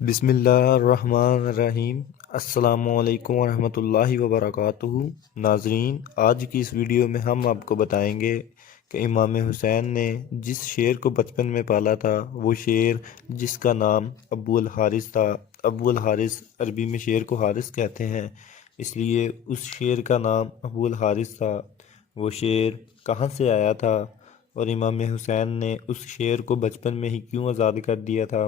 بسم اللہ الرحمن الرحیم۔ السلام علیکم ورحمۃ اللہ وبرکاتہ۔ ناظرین، آج کی اس ویڈیو میں ہم آپ کو بتائیں گے کہ امام حسین نے جس شیر کو بچپن میں پالا تھا، وہ شیر جس کا نام ابو الحارث تھا۔ ابو الحارث عربی میں شیر کو حارث کہتے ہیں، اس لیے اس شیر کا نام ابو الحارث تھا۔ وہ شیر کہاں سے آیا تھا اور امام حسین نے اس شیر کو بچپن میں ہی کیوں آزاد کر دیا تھا،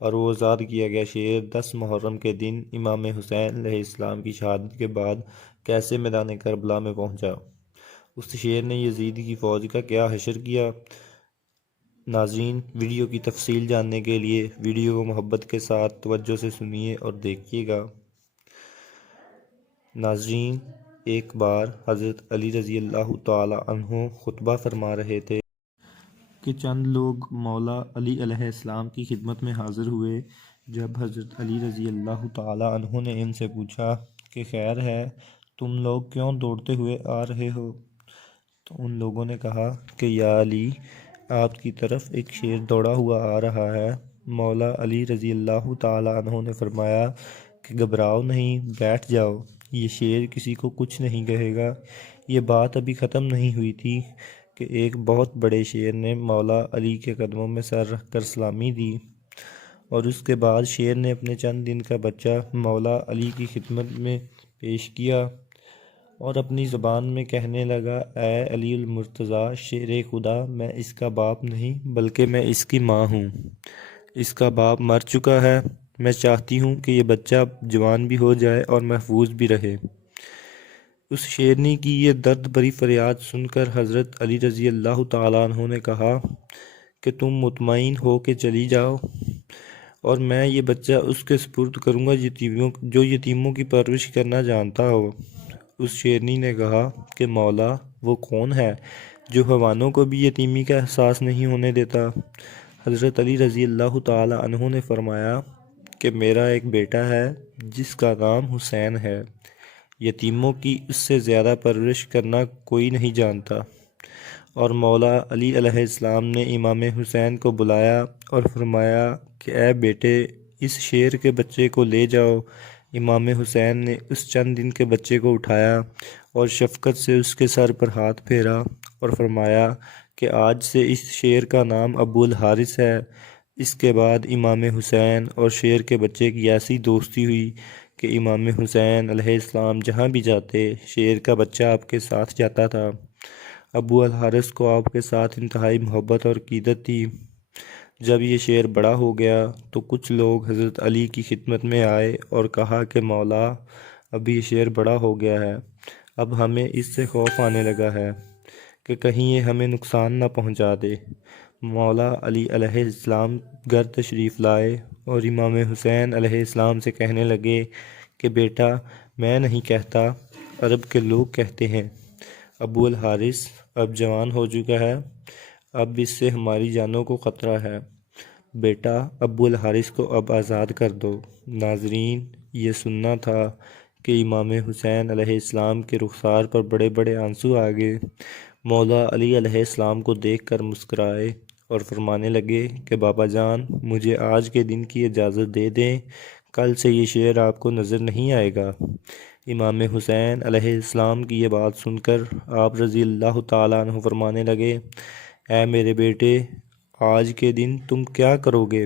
اور وہ آزاد کیا گیا شیر 10 محرم کے دن امام حسین علیہ السلام کی شہادت کے بعد کیسے میدان کربلا میں پہنچا، اس شیر نے یزید کی فوج کا کیا حشر کیا۔ ناظرین، ویڈیو کی تفصیل جاننے کے لیے ویڈیو کو محبت کے ساتھ توجہ سے سنیے اور دیکھیے گا۔ ناظرین، ایک بار حضرت علی رضی اللہ تعالی عنہ خطبہ فرما رہے تھے کہ چند لوگ مولا علی علیہ السلام کی خدمت میں حاضر ہوئے۔ جب حضرت علی رضی اللہ تعالی عنہ نے ان سے پوچھا کہ خیر ہے، تم لوگ کیوں دوڑتے ہوئے آ رہے ہو، تو ان لوگوں نے کہا کہ یا علی، آپ کی طرف ایک شیر دوڑا ہوا آ رہا ہے۔ مولا علی رضی اللہ تعالی عنہ نے فرمایا کہ گھبراؤ نہیں، بیٹھ جاؤ، یہ شیر کسی کو کچھ نہیں کہے گا۔ یہ بات ابھی ختم نہیں ہوئی تھی کہ ایک بہت بڑے شیر نے مولا علی کے قدموں میں سر رکھ کر سلامی دی، اور اس کے بعد شیر نے اپنے چند دن کا بچہ مولا علی کی خدمت میں پیش کیا اور اپنی زبان میں کہنے لگا، اے علی المرتضیٰ، شیر خدا، میں اس کا باپ نہیں بلکہ میں اس کی ماں ہوں۔ اس کا باپ مر چکا ہے، میں چاہتی ہوں کہ یہ بچہ جوان بھی ہو جائے اور محفوظ بھی رہے۔ اس شیرنی کی یہ درد بھری فریاد سن کر حضرت علی رضی اللہ تعالیٰ عنہ نے کہا کہ تم مطمئن ہو کے چلی جاؤ، اور میں یہ بچہ اس کے سپرد کروں گا جو یتیموں کی پرورش کرنا جانتا ہو۔ اس شیرنی نے کہا کہ مولا، وہ کون ہے جو حیوانوں کو بھی یتیمی کا احساس نہیں ہونے دیتا؟ حضرت علی رضی اللہ تعالیٰ عنہ نے فرمایا کہ میرا ایک بیٹا ہے جس کا نام حسین ہے، یتیموں کی اس سے زیادہ پرورش کرنا کوئی نہیں جانتا۔ اور مولا علی علیہ السلام نے امام حسین کو بلایا اور فرمایا کہ اے بیٹے، اس شیر کے بچے کو لے جاؤ۔ امام حسین نے اس چند دن کے بچے کو اٹھایا اور شفقت سے اس کے سر پر ہاتھ پھیرا اور فرمایا کہ آج سے اس شیر کا نام ابو الحارث ہے۔ اس کے بعد امام حسین اور شیر کے بچے کی ایسی دوستی ہوئی کہ امام حسین علیہ السلام جہاں بھی جاتے، شیر کا بچہ آپ کے ساتھ جاتا تھا۔ ابو الحارث کو آپ کے ساتھ انتہائی محبت اور عقیدت تھی۔ جب یہ شیر بڑا ہو گیا تو کچھ لوگ حضرت علی کی خدمت میں آئے اور کہا کہ مولا، اب یہ شیر بڑا ہو گیا ہے، اب ہمیں اس سے خوف آنے لگا ہے کہ کہیں یہ ہمیں نقصان نہ پہنچا دے۔ مولا علی علیہ السلام گھر تشریف لائے اور امام حسین علیہ السلام سے کہنے لگے کہ بیٹا، میں نہیں کہتا، عرب کے لوگ کہتے ہیں، ابو الحارث اب جوان ہو چکا ہے، اب اس سے ہماری جانوں کو خطرہ ہے، بیٹا ابو الحارث کو اب آزاد کر دو۔ ناظرین، یہ سننا تھا کہ امام حسین علیہ السلام کے رخسار پر بڑے بڑے آنسو آ گئے۔ مولا علی علیہ السلام کو دیکھ کر مسکرائے اور فرمانے لگے کہ بابا جان، مجھے آج کے دن کی اجازت دے دیں، کل سے یہ شیر آپ کو نظر نہیں آئے گا۔ امام حسین علیہ السلام کی یہ بات سن کر آپ رضی اللہ تعالیٰ عنہ فرمانے لگے، اے میرے بیٹے، آج کے دن تم کیا کرو گے؟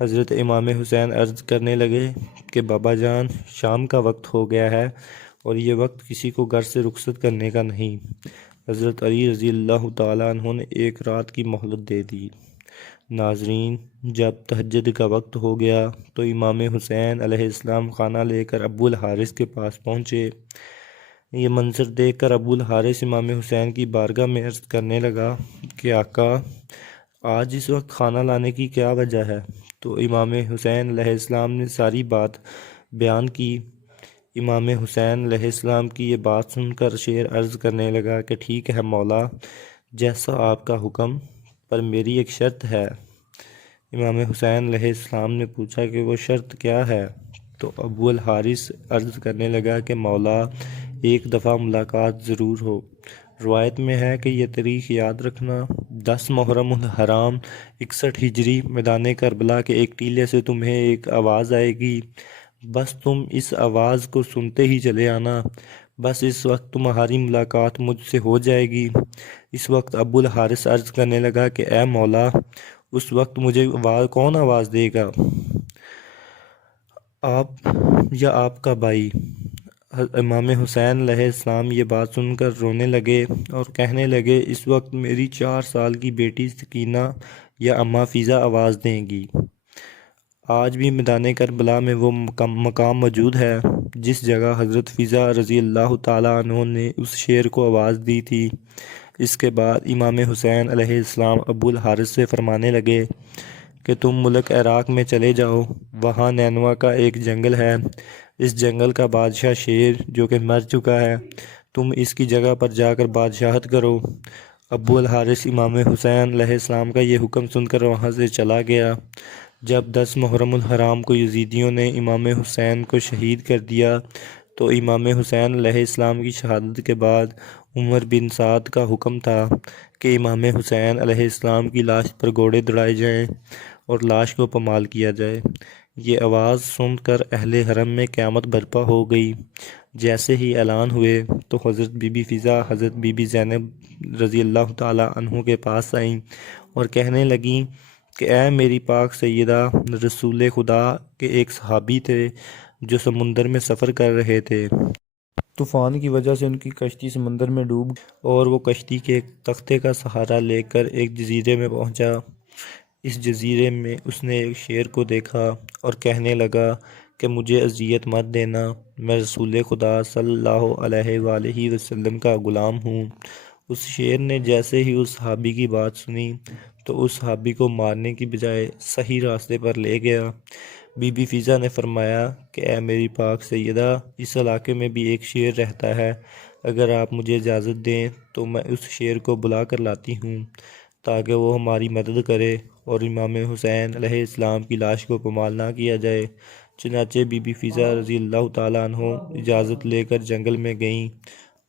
حضرت امام حسین عرض کرنے لگے کہ بابا جان، شام کا وقت ہو گیا ہے اور یہ وقت کسی کو گھر سے رخصت کرنے کا نہیں۔ حضرت علی رضی اللہ تعالیٰ عنہ نے ایک رات کی مہلت دے دی۔ ناظرین، جب تہجد کا وقت ہو گیا تو امام حسین علیہ السلام کھانا لے کر ابو الحارث کے پاس پہنچے۔ یہ منظر دیکھ کر ابو الحارث امام حسین کی بارگاہ میں عرض کرنے لگا کہ آقا، آج اس وقت کھانا لانے کی کیا وجہ ہے؟ تو امام حسین علیہ السلام نے ساری بات بیان کی۔ امام حسین علیہ السلام کی یہ بات سن کر شیر عرض کرنے لگا کہ ٹھیک ہے مولا، جیسا آپ کا حکم، پر میری ایک شرط ہے۔ امام حسین علیہ السلام نے پوچھا کہ وہ شرط کیا ہے؟ تو ابو الحارث عرض کرنے لگا کہ مولا، ایک دفعہ ملاقات ضرور ہو، روایت میں ہے کہ یہ تاریخ یاد رکھنا، 10 محرم الحرام 61 ہجری، میدان کربلا کے ایک ٹیلے سے تمہیں ایک آواز آئے گی، بس تم اس آواز کو سنتے ہی چلے آنا، بس اس وقت تمہاری ملاقات مجھ سے ہو جائے گی۔ اس وقت ابو الحارث عرض کرنے لگا کہ اے مولا، اس وقت مجھے کون آواز دے گا؟ آپ یا آپ کا بھائی؟ امام حسین علیہ السلام یہ بات سن کر رونے لگے اور کہنے لگے، اس وقت میری 4 سال کی بیٹی سکینہ یا اماں فیضا آواز دیں گی۔ آج بھی میدان کربلا میں وہ مقام موجود ہے جس جگہ حضرت فیضا رضی اللہ تعالیٰ عنہ نے اس شیر کو آواز دی تھی۔ اس کے بعد امام حسین علیہ السلام ابو الحارث سے فرمانے لگے کہ تم ملک عراق میں چلے جاؤ، وہاں نینوا کا ایک جنگل ہے، اس جنگل کا بادشاہ شیر جو کہ مر چکا ہے، تم اس کی جگہ پر جا کر بادشاہت کرو۔ ابو الحارث امام حسین علیہ السلام کا یہ حکم سن کر وہاں سے چلا گیا۔ جب 10 محرم الحرام کو یزیدیوں نے امام حسین کو شہید کر دیا تو امام حسین علیہ السلام کی شہادت کے بعد عمر بن سعد کا حکم تھا کہ امام حسین علیہ السلام کی لاش پر گھوڑے دوڑائے جائیں اور لاش کو پامال کیا جائے۔ یہ آواز سن کر اہل حرم میں قیامت برپا ہو گئی۔ جیسے ہی اعلان ہوئے تو حضرت بی بی فضا حضرت بی بی زینب رضی اللہ تعالیٰ عنہ کے پاس آئیں اور کہنے لگیں کہ اے میری پاک سیدہ، رسول خدا کے ایک صحابی تھے جو سمندر میں سفر کر رہے تھے۔ طوفان کی وجہ سے ان کی کشتی سمندر میں ڈوب گئی اور وہ کشتی کے ایک تختے کا سہارا لے کر ایک جزیرے میں پہنچا۔ اس جزیرے میں اس نے ایک شیر کو دیکھا اور کہنے لگا کہ مجھے اذیت مت دینا، میں رسول خدا صلی اللہ علیہ وآلہ وسلم کا غلام ہوں۔ اس شیر نے جیسے ہی اس صحابی کی بات سنی تو اس صحابی کو مارنے کی بجائے صحیح راستے پر لے گیا۔ بی بی فیضا نے فرمایا کہ اے میری پاک سیدہ، اس علاقے میں بھی ایک شیر رہتا ہے، اگر آپ مجھے اجازت دیں تو میں اس شیر کو بلا کر لاتی ہوں تاکہ وہ ہماری مدد کرے اور امام حسین علیہ السلام کی لاش کو پامال نہ کیا جائے۔ چنانچہ بی بی فیضا رضی اللہ تعالیٰ عنہ اجازت لے کر جنگل میں گئیں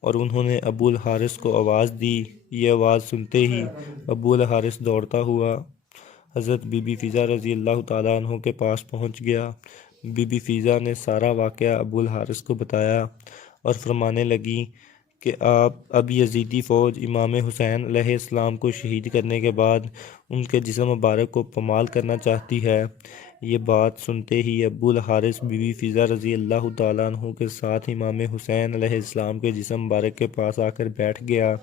اور انہوں نے ابو الحارث کو آواز دی۔ یہ آواز سنتے ہی ابو الحارث دوڑتا ہوا حضرت بی بی فیضا رضی اللہ تعالیٰ عنہ کے پاس پہنچ گیا۔ بی بی فیضا نے سارا واقعہ ابو الحارث کو بتایا اور فرمانے لگیں کہ اب یزیدی فوج امام حسین علیہ السلام کو شہید کرنے کے بعد ان کے جسم مبارک کو پامال کرنا چاہتی ہے۔ یہ بات سنتے ہی ابو الحارث بی بی فیضا رضی اللہ تعالیٰ عنہ کے ساتھ امام حسین علیہ السلام کے جسم مبارک کے پاس آ کر بیٹھ گیا۔